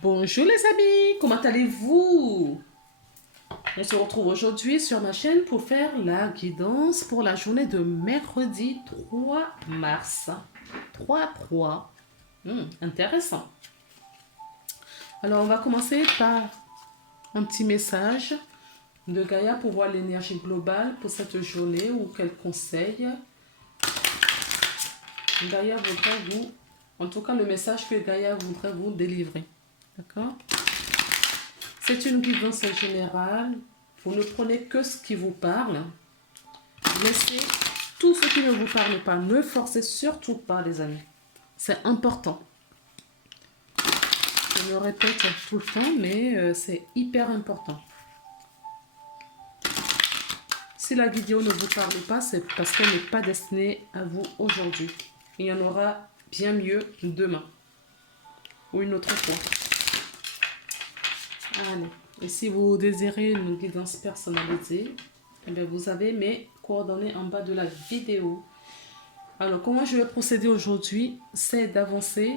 Bonjour les amis, comment allez-vous? On se retrouve aujourd'hui sur ma chaîne pour faire la guidance pour la journée de mercredi 3 mars. 3-3. Intéressant. Alors on va commencer par un petit message de Gaïa pour voir l'énergie globale pour cette journée ou quel conseil Gaïa voudrait vous... En tout cas le message que Gaïa voudrait vous délivrer. D'accord? C'est une guidance générale. Vous ne prenez que ce qui vous parle. Laissez tout ce qui ne vous parle pas. Ne forcez surtout pas, les amis. C'est important. Je le répète tout le temps, mais c'est hyper important. Si la vidéo ne vous parle pas, c'est parce qu'elle n'est pas destinée à vous aujourd'hui. Il y en aura bien mieux demain. Ou une autre fois. Allez. Et si vous désirez une guidance personnalisée, eh bien vous avez mes coordonnées en bas de la vidéo. Alors, comment je vais procéder aujourd'hui? C'est d'avancer,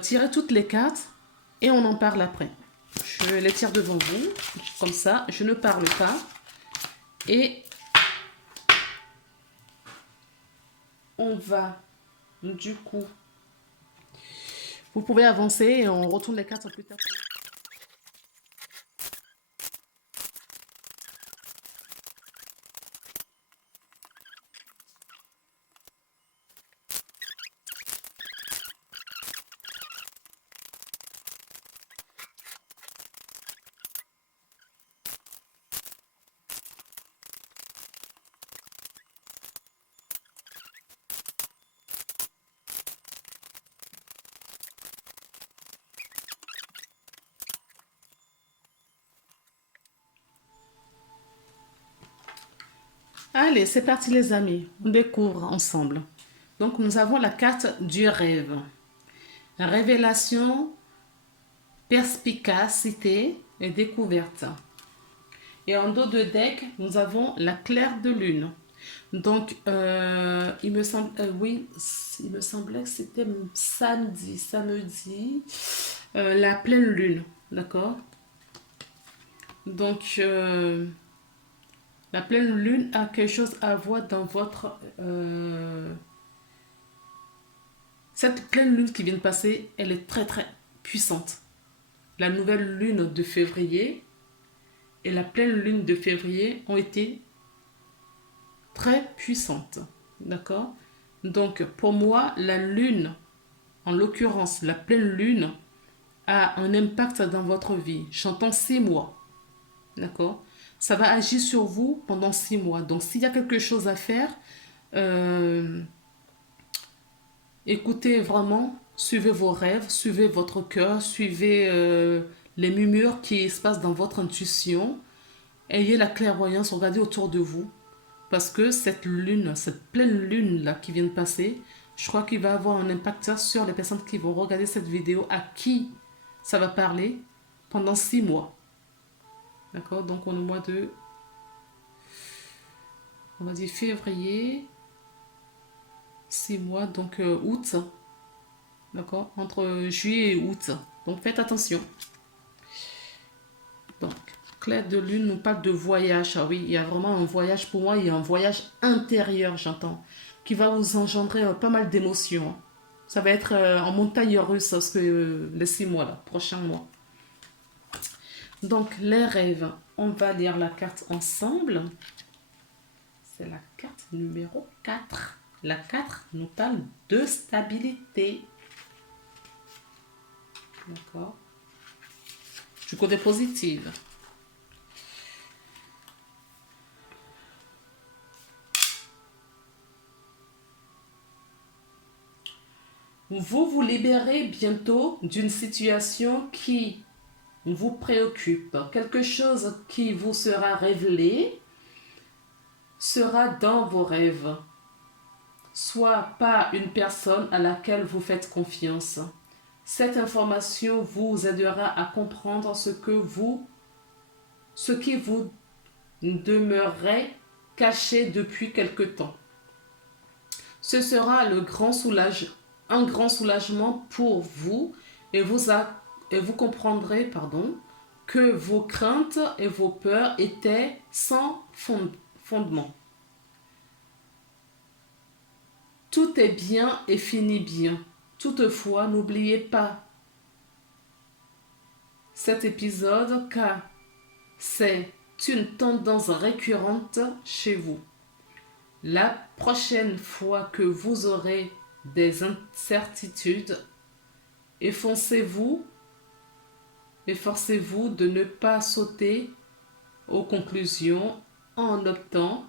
tirer toutes les cartes et on en parle après. Je les tire devant vous, comme ça, je ne parle pas. Et on va, du coup, vous pouvez avancer et on retourne les cartes plus tard. Allez, c'est parti les amis, on découvre ensemble. Donc nous avons la carte du rêve. Révélation, perspicacité et découverte. Et en dos de deck, nous avons la claire de lune. Donc, il me semble, oui, il me semblait que c'était samedi, la pleine lune, d'accord? Donc, la pleine lune a quelque chose à voir dans votre... cette pleine lune qui vient de passer, elle est très très puissante. La nouvelle lune de février et la pleine lune de février ont été très puissantes. D'accord? Donc, pour moi, la lune, en l'occurrence, la pleine lune, a un impact dans votre vie. J'entends 6 mois. D'accord? Ça va agir sur vous pendant 6 mois. Donc, s'il y a quelque chose à faire, euh, écoutez vraiment, suivez vos rêves, suivez votre cœur, suivez les murmures qui se passent dans votre intuition. Ayez la clairvoyance, regardez autour de vous. Parce que cette lune, cette pleine lune-là qui vient de passer, je crois qu'il va avoir un impact sur les personnes qui vont regarder cette vidéo, à qui ça va parler pendant 6 mois. D'accord? Donc on est au mois de, on va dire février, 6 mois, donc août. D'accord? Entre juillet et août. Donc faites attention. Donc, clair de lune nous parle de voyage. Ah oui, il y a vraiment un voyage pour moi. Il y a un voyage intérieur, j'entends, qui va vous engendrer pas mal d'émotions. Ça va être en montagne russe parce que les 6 mois, là, prochains mois. Donc, les rêves. On va lire la carte ensemble. C'est la carte numéro 4. La 4 nous parle de stabilité. D'accord? Du côté positif. Vous vous libérez bientôt d'une situation qui vous préoccupe. Quelque chose qui vous sera révélé sera dans vos rêves. Soit pas une personne à laquelle vous faites confiance. Cette information vous aidera à comprendre ce qui vous demeurait caché depuis quelque temps. Ce sera un grand soulagement pour vous et vous vous comprendrez, pardon, que vos craintes et vos peurs étaient sans fondement. Tout est bien et finit bien. Toutefois, n'oubliez pas cet épisode car c'est une tendance récurrente chez vous. La prochaine fois que vous aurez des incertitudes, efforcez-vous de ne pas sauter aux conclusions en optant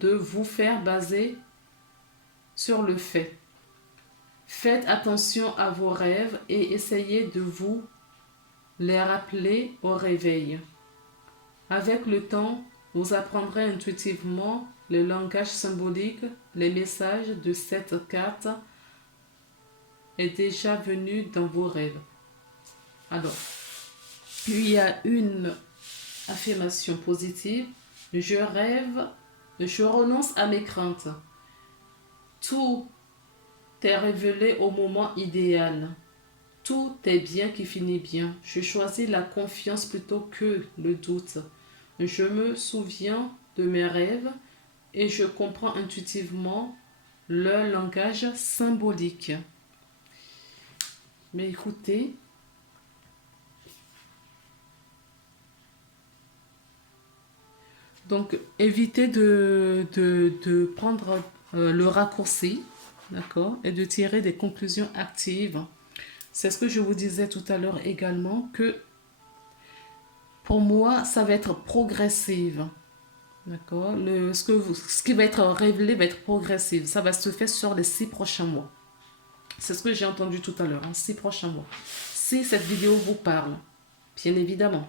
de vous faire baser sur le fait. Faites attention à vos rêves et essayez de vous les rappeler au réveil. Avec le temps, vous apprendrez intuitivement le langage symbolique. Les messages de cette carte est déjà venu dans vos rêves. Alors, il y a une affirmation positive. Je rêve, je renonce à mes craintes. Tout est révélé au moment idéal. Tout est bien qui finit bien. Je choisis la confiance plutôt que le doute. Je me souviens de mes rêves et je comprends intuitivement leur langage symbolique. Mais écoutez, donc évitez de prendre le raccourci, d'accord, et de tirer des conclusions actives. C'est ce que je vous disais tout à l'heure également, que pour moi, ça va être progressif. D'accord. Ce qui va être révélé va être progressif. Ça va se faire sur les 6 prochains mois. C'est ce que j'ai entendu tout à l'heure, 6 prochains mois. Si cette vidéo vous parle, bien évidemment.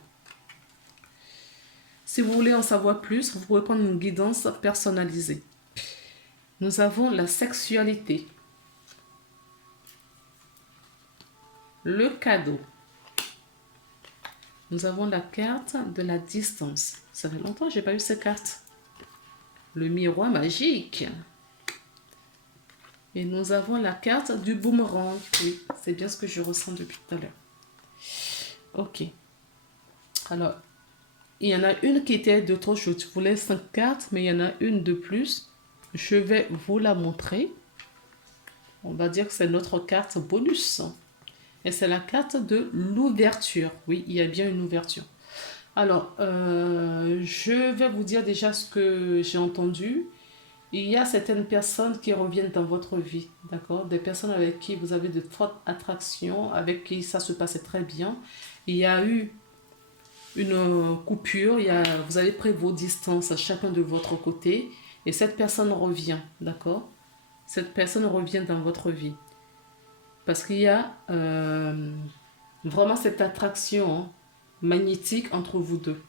Si vous voulez en savoir plus, vous pouvez prendre une guidance personnalisée. Nous avons la sexualité. Le cadeau. Nous avons la carte de la distance. Ça fait longtemps que je n'ai pas eu cette carte. Le miroir magique. Et nous avons la carte du boomerang. Oui, c'est bien ce que je ressens depuis tout à l'heure. Ok. Alors, il y en a une qui était de trop. Je voulais 5 cartes, mais il y en a une de plus. Je vais vous la montrer. On va dire que c'est notre carte bonus. Et c'est la carte de l'ouverture. Oui, il y a bien une ouverture. Alors, je vais vous dire déjà ce que j'ai entendu. Il y a certaines personnes qui reviennent dans votre vie, d'accord? Des personnes avec qui vous avez de fortes attractions, avec qui ça se passait très bien. Il y a eu une coupure, vous avez pris vos distances chacun de votre côté et cette personne revient, d'accord? Cette personne revient dans votre vie. Parce qu'il y a vraiment cette attraction magnétique entre vous deux.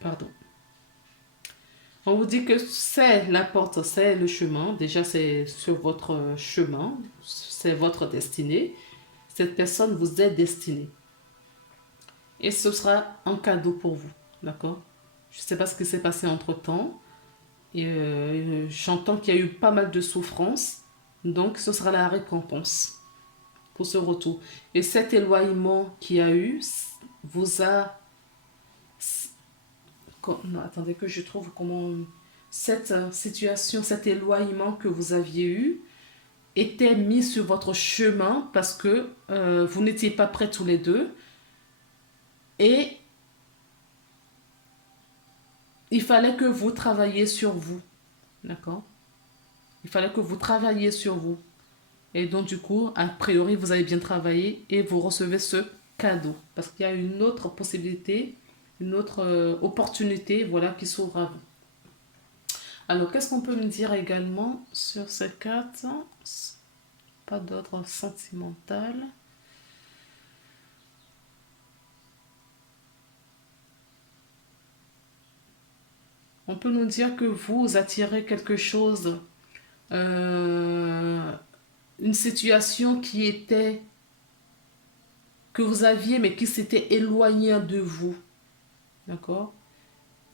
Pardon. On vous dit que c'est la porte, c'est le chemin. Déjà, c'est sur votre chemin, c'est votre destinée. Cette personne vous est destinée. Et ce sera un cadeau pour vous, d'accord? Je ne sais pas ce qui s'est passé entre-temps. J'entends qu'il y a eu pas mal de souffrances. Donc, ce sera la récompense pour ce retour. Et cet éloignement qu'il y a eu vous a... Non, attendez que je trouve comment... Cette situation, cet éloignement que vous aviez eu était mis sur votre chemin parce que vous n'étiez pas prêts tous les deux. Et il fallait que vous travailliez sur vous. D'accord? Il fallait que vous travailliez sur vous. Et donc, du coup, a priori, vous avez bien travaillé et vous recevez ce cadeau. Parce qu'il y a une autre possibilité, une autre opportunité, voilà, qui s'ouvre à vous. Alors, qu'est-ce qu'on peut me dire également sur ces cartes? Pas d'ordre sentimental. On peut nous dire que vous attirez quelque chose, une situation que vous aviez mais qui s'était éloignée de vous. D'accord?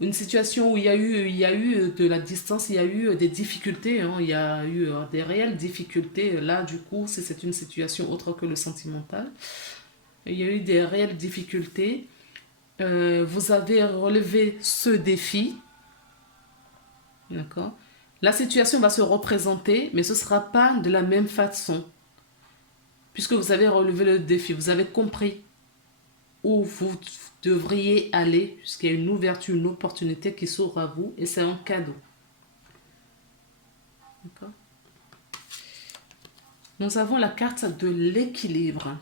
une situation où il y a eu de la distance, il y a eu des difficultés, hein, il y a eu des réelles difficultés. Là, du coup, si c'est une situation autre que le sentimental, il y a eu des réelles difficultés. Vous avez relevé ce défi, d'accord? La situation va se représenter, mais ce ne sera pas de la même façon, puisque vous avez relevé le défi, vous avez compris où vous devriez aller, puisqu'il y a une ouverture, une opportunité qui s'ouvre à vous, et c'est un cadeau. D'accord? Nous avons la carte de l'équilibre.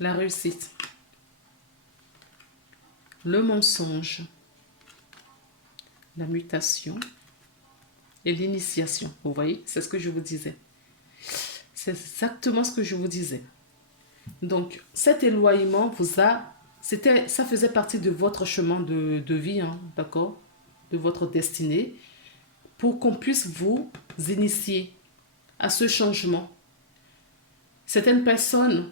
La réussite. Le mensonge. La mutation. Et l'initiation. Vous voyez, c'est ce que je vous disais. C'est exactement ce que je vous disais. Donc, cet éloignement ça faisait partie de votre chemin de vie, hein, d'accord? De votre destinée, pour qu'on puisse vous initier à ce changement. Certaines personnes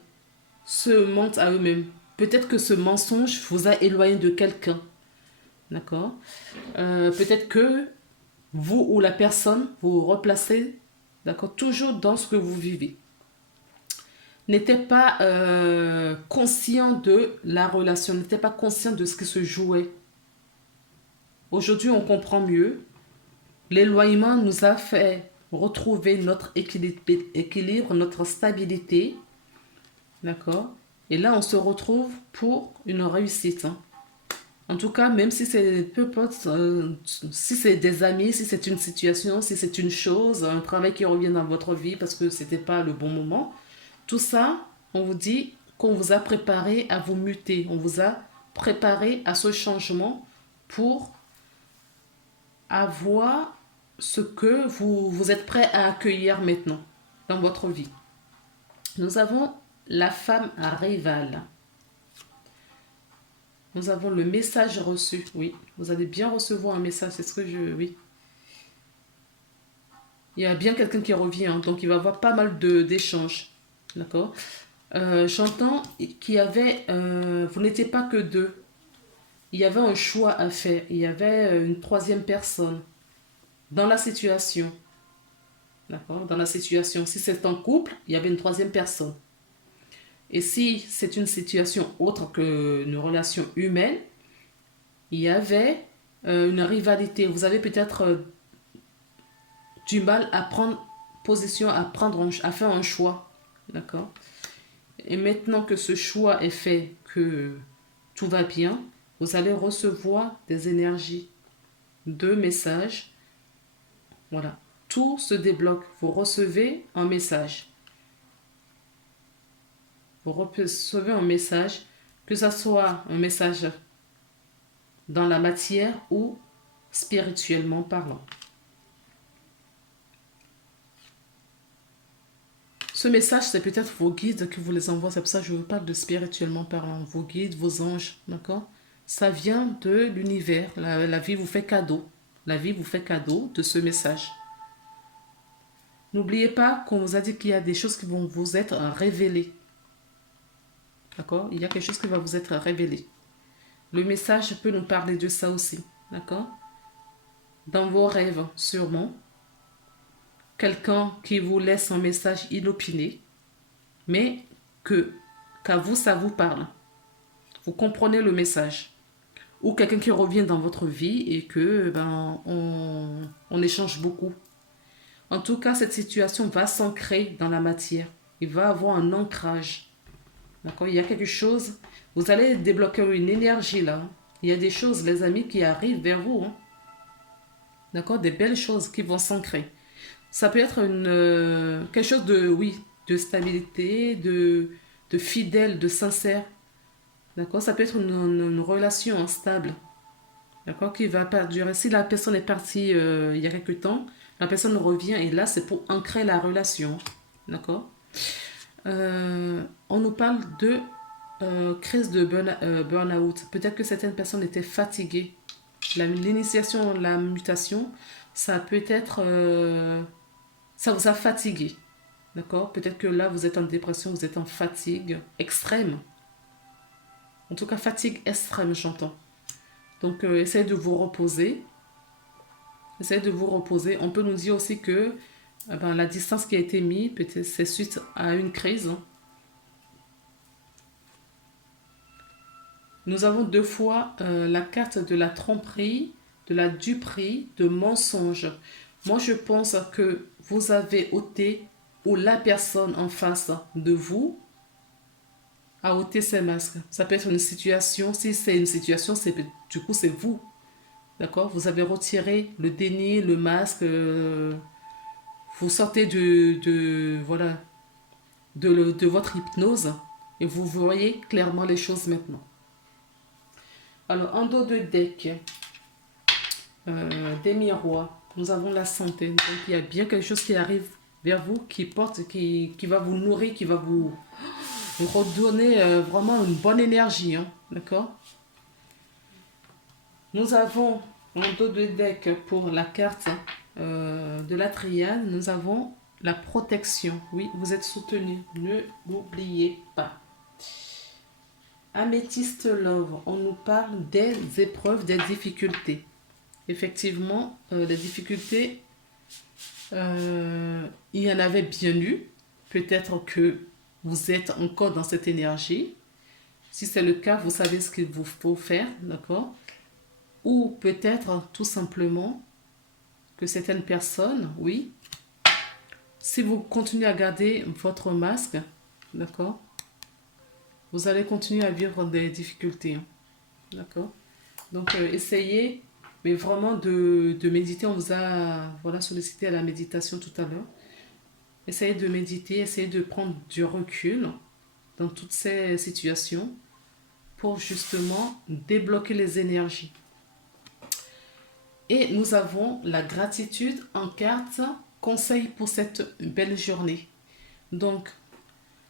se mentent à eux-mêmes. Peut-être que ce mensonge vous a éloigné de quelqu'un, d'accord? Peut-être que vous ou la personne, vous vous replacez, d'accord, toujours dans ce que vous vivez. N'était pas conscient de la relation, n'était pas conscient de ce qui se jouait. Aujourd'hui, on comprend mieux. L'éloignement nous a fait retrouver notre équilibre, notre stabilité. D'accord? Et là, on se retrouve pour une réussite. Hein. En tout cas, même si c'est peu importe, si c'est des amis, si c'est une situation, si c'est une chose, un travail qui revient dans votre vie parce que c'était pas le bon moment, tout ça, on vous dit qu'on vous a préparé à vous muter. On vous a préparé à ce changement pour avoir ce que vous êtes prêt à accueillir maintenant dans votre vie. Nous avons la femme rivale. Nous avons le message reçu. Oui, vous allez bien recevoir un message. C'est ce que oui. Il y a bien quelqu'un qui revient, hein, donc il va y avoir pas mal d'échanges. D'accord? J'entends qu'il y avait... vous n'étiez pas que deux. Il y avait un choix à faire. Il y avait une troisième personne dans la situation. D'accord? Dans la situation. Si c'est un couple, il y avait une troisième personne. Et si c'est une situation autre qu'une relation humaine, il y avait une rivalité. Vous avez peut-être du mal à prendre position, à faire un choix. D'accord? Et maintenant que ce choix est fait, que tout va bien, vous allez recevoir des énergies, de messages. Voilà. Tout se débloque. Vous recevez un message. Vous recevez un message, que ce soit un message dans la matière ou spirituellement parlant. Ce message, c'est peut-être vos guides qui vous les envoient. C'est pour ça que je vous parle de spirituellement parlant. Vos guides, vos anges, d'accord? Ça vient de l'univers. La vie vous fait cadeau. La vie vous fait cadeau de ce message. N'oubliez pas qu'on vous a dit qu'il y a des choses qui vont vous être révélées. D'accord? Il y a quelque chose qui va vous être révélé. Le message peut nous parler de ça aussi. D'accord? Dans vos rêves, sûrement. Quelqu'un qui vous laisse un message inopiné, mais qu'à vous, ça vous parle. Vous comprenez le message. Ou quelqu'un qui revient dans votre vie et que on échange beaucoup. En tout cas, cette situation va s'ancrer dans la matière. Il va avoir un ancrage. D'accord? Il y a quelque chose. Vous allez débloquer une énergie là. Il y a des choses, les amis, qui arrivent vers vous. Hein. D'accord? Des belles choses qui vont s'ancrer. Ça peut être quelque chose de stabilité, de fidèle, de sincère. D'accord? Ça peut être une relation instable. D'accord? Qui va perdurer. Si la personne est partie il y a quelque temps, la personne revient et là, c'est pour ancrer la relation. D'accord? On nous parle de crise de burn-out. Peut-être que certaines personnes étaient fatiguées. L'initiation, la mutation, ça peut être... ça vous a fatigué. D'accord? Peut-être que là, vous êtes en dépression, vous êtes en fatigue extrême. En tout cas, fatigue extrême, j'entends. Donc, essayez de vous reposer. Essayez de vous reposer. On peut nous dire aussi que la distance qui a été mise, peut-être c'est suite à une crise. Nous avons 2 fois la carte de la tromperie, de la duperie, de mensonge. Moi, je pense que vous avez ôté, ou la personne en face de vous a ôté ses masques. Ça peut être une situation. Si c'est une situation, du coup, c'est vous. D'accord? Vous avez retiré le déni, le masque. Vous sortez voilà, de votre hypnose et vous voyez clairement les choses maintenant. Alors, en dos de deck, des miroirs, nous avons la santé. Donc, il y a bien quelque chose qui arrive vers vous, qui va vous nourrir, qui va vous redonner vraiment une bonne énergie. Hein, d'accord? Nous avons en dos de deck pour la carte de la triade, nous avons la protection. Oui, vous êtes soutenu. Ne l'oubliez pas. Améthyste Love, on nous parle des épreuves, des difficultés. Effectivement, les difficultés, il y en avait bien eu. Peut-être que vous êtes encore dans cette énergie. Si c'est le cas, vous savez ce qu'il vous faut faire, d'accord? Ou peut-être tout simplement que certaines personnes, oui, si vous continuez à garder votre masque, d'accord, vous allez continuer à vivre des difficultés, hein, d'accord? Donc, essayez, mais vraiment de méditer. On vous a sollicité à la méditation tout à l'heure. Essayez de méditer, essayez de prendre du recul dans toutes ces situations pour justement débloquer les énergies. Et nous avons la gratitude en carte conseil pour cette belle journée. Donc,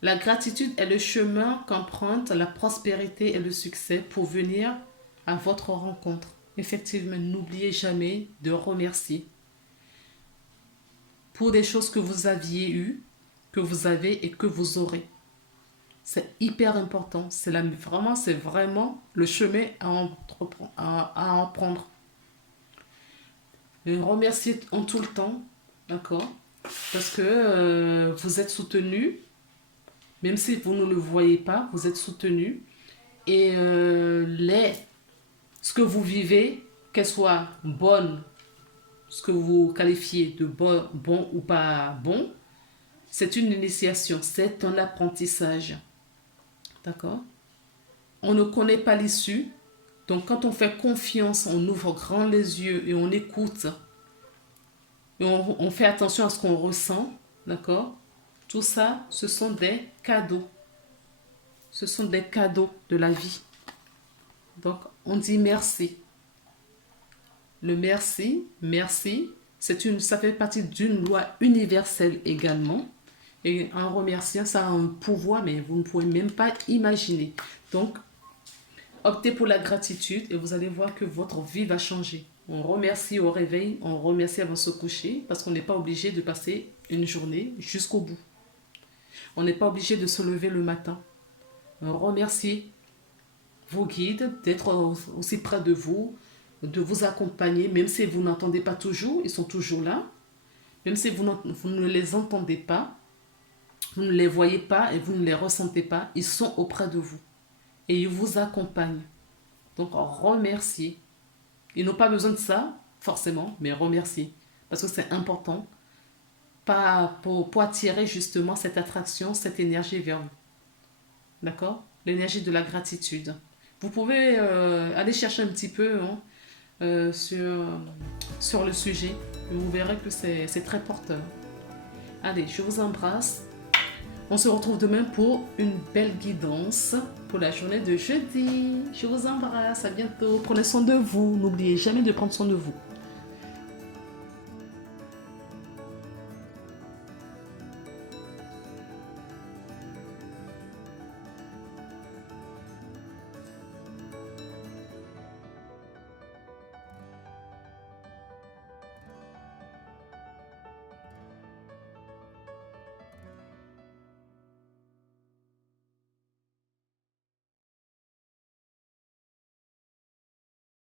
la gratitude est le chemin qu'emprunte la prospérité et le succès pour venir à votre rencontre. Effectivement, n'oubliez jamais de remercier pour des choses que vous aviez eues, que vous avez et que vous aurez. C'est hyper important. C'est vraiment le chemin à emprendre. Et remerciez en tout le temps, d'accord? Parce que vous êtes soutenu, même si vous ne le voyez pas, vous êtes soutenu. Et ce que vous vivez, qu'elle soit bonne, ce que vous qualifiez de bon ou pas bon, c'est une initiation, c'est un apprentissage. D'accord? On ne connaît pas l'issue. Donc, quand on fait confiance, on ouvre grand les yeux et on écoute. Et on fait attention à ce qu'on ressent. D'accord? Tout ça, ce sont des cadeaux. Ce sont des cadeaux de la vie. Donc, on dit merci. Le merci, ça fait partie d'une loi universelle également. Et en remerciant, ça a un pouvoir, mais vous ne pouvez même pas imaginer. Donc, optez pour la gratitude et vous allez voir que votre vie va changer. On remercie au réveil, on remercie avant de se coucher, parce qu'on n'est pas obligé de passer une journée jusqu'au bout. On n'est pas obligé de se lever le matin. Remerciez vos guides d'être aussi près de vous, de vous accompagner, même si vous n'entendez pas toujours, ils sont toujours là. Même si vous ne les entendez pas, vous ne les voyez pas et vous ne les ressentez pas, ils sont auprès de vous. Et ils vous accompagnent. Donc, remerciez. Ils n'ont pas besoin de ça, forcément, mais remerciez. Parce que c'est important pour attirer justement cette attraction, cette énergie vers vous. D'accord? L'énergie de la gratitude. Vous pouvez aller chercher un petit peu sur le sujet. Et vous verrez que c'est très porteur. Allez, je vous embrasse. On se retrouve demain pour une belle guidance pour la journée de jeudi. Je vous embrasse. À bientôt. Prenez soin de vous. N'oubliez jamais de prendre soin de vous.